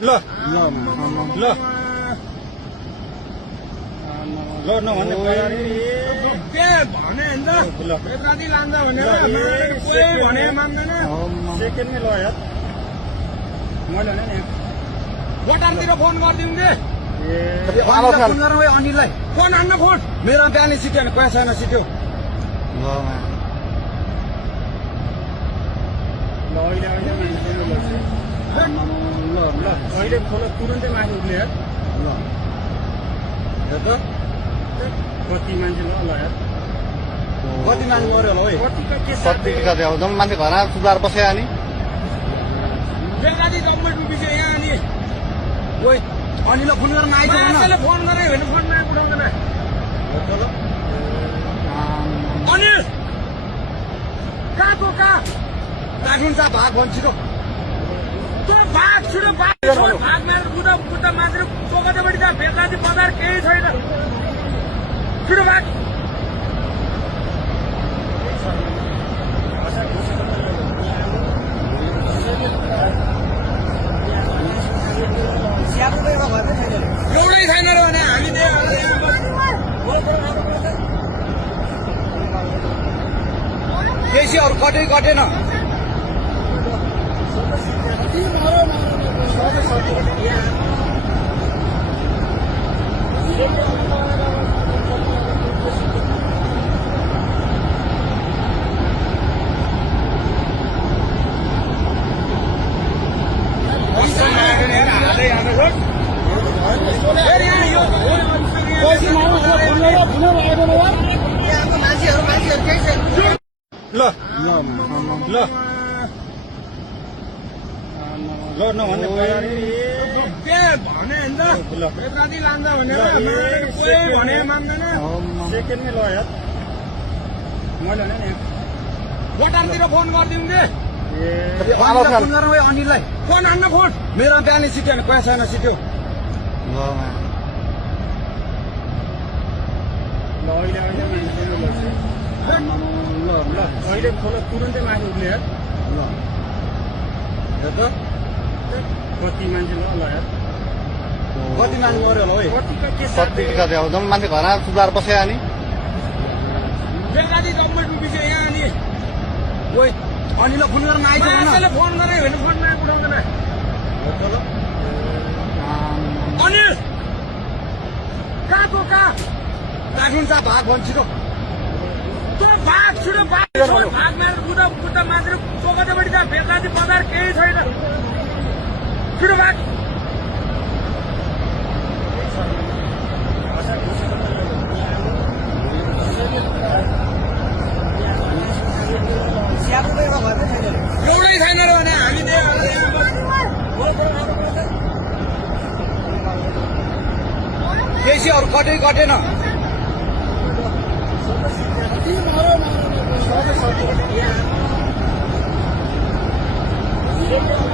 ल ल ल नभन्ने भने राति लान्छ भनेर भने मान्दैन सेकेन्डमै ल यार मैले भने नि बटारतिर फोन गरिदिउँ दे फोन गरौँ है अनिललाई फोन हान्न फोन मेरो बिहानै सिट्यो भने पैसा छैन सिट्यो ल अहिले अहिले खोला तुरन्तै माथि उठ्ने यार कति मान्छे ल यार कति मान्छे मऱ्यो होला है कतिको के कति कति अब जम्मा मान्छे घरमा सुधार बस्यो अनि बेलुका जम्मै डुबिसक्यो यहाँ अनि ओइ अनिललाई फोन गर्न आइज मान्छेले फोन गरे भने फोनमा उठाउँदैन अनिल कहाँको कहाँ काठुन चा भाग भन्छ छिटो तँ भाग छिटो भाग भाग मारेर बुद्ध मान्छेले चोकतापट्टि जा बेलुका बजार केही छैन छिटो भाग एउटै छैन र भने हामी बेसी अरू कटै कटेन ल ल ल नभन्ने भने राति लान्छ भनेर भने मान्दैन सेकेन्डमै ल यार मैले भने नि बटारतिर फोन गरिदिउँ दे फोन गरौँ है अनिललाई फोन हान्न फोन मेरो बिहानै सिट्यो भने पैसा छैन सिट्यो ल अहिले अहिले खोला तुरन्तै माथि उठ्ने यार कति मान्छे ल यार कति मान्छे मऱ्यो होला है कतिको के कति कति अब जम्मा मान्छे घरमा सुधार बस्यो अनि बेलुका जम्मै डुबिसक्यो यहाँ अनि ओइ अनिललाई फोन गर्न आइज मान्छेले फोन गरे भने फोनमा उठाउँदैन अनिल कहाँको कहाँ काठुन चा भाग भन्छ छिटो तँ भाग छिटो भाग भाग मारेर बुद्ध मान्छेले चोकतापट्टि जा बेलुका बजार केही छैन छिटो भाग एउटै छैन र भने हामी बेसी अरू कटै कटेन Yeah.